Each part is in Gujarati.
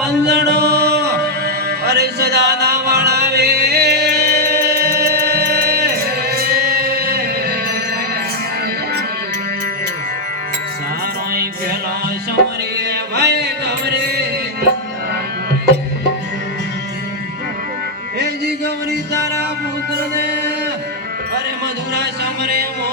વંદણો પરિષદાના વણવે. સારોય પેલો સમરે ભાઈ ગમરે હે જી ગૌરી તારા પુત્ર ને અરે મધુરા સમરે મો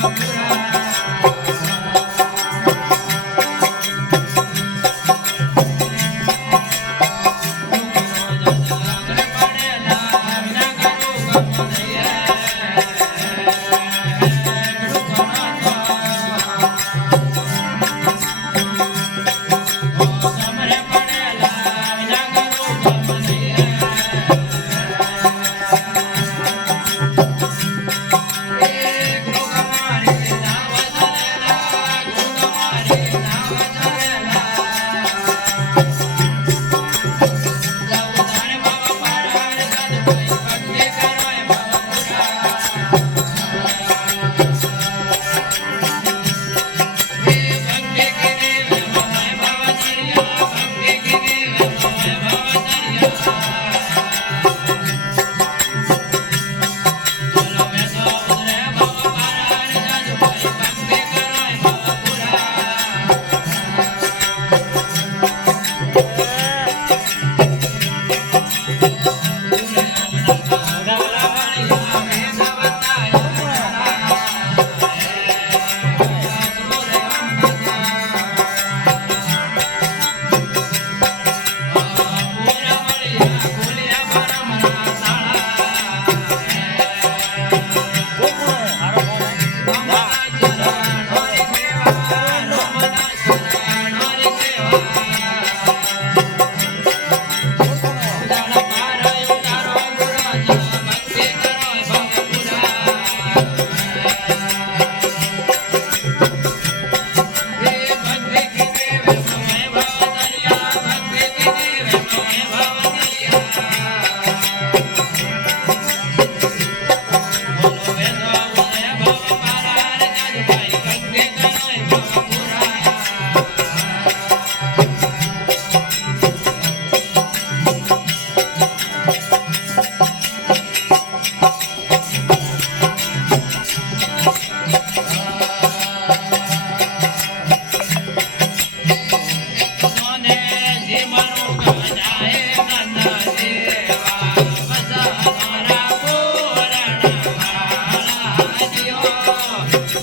Thank.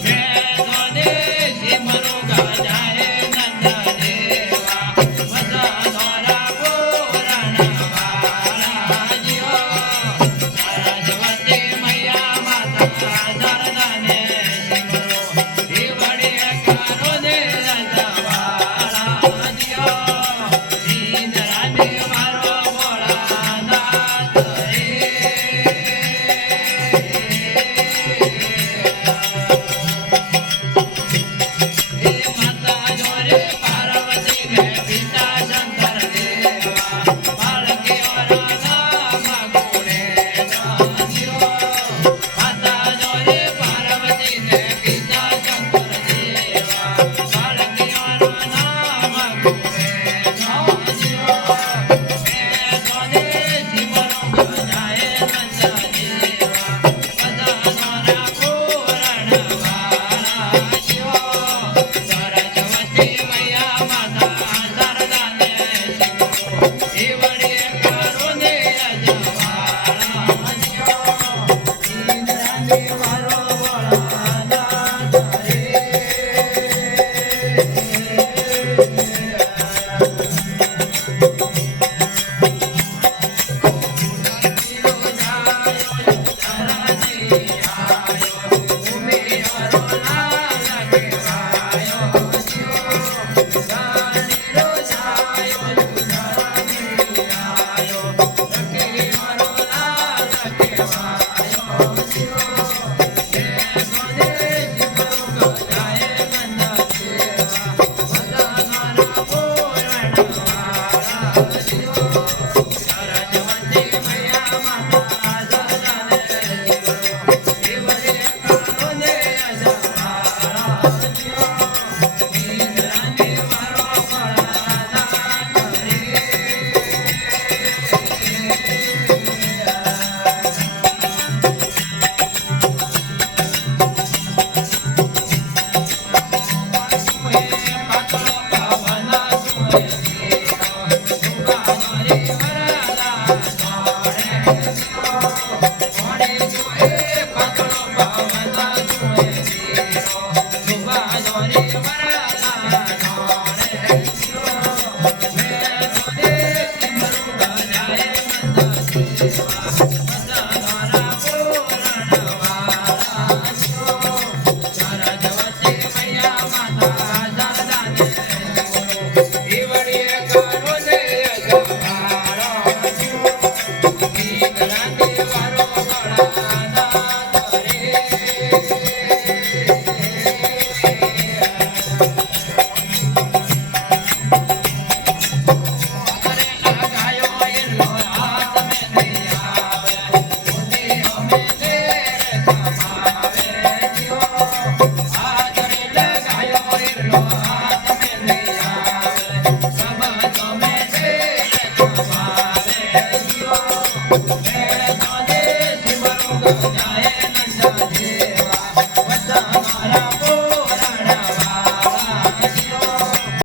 Yeah.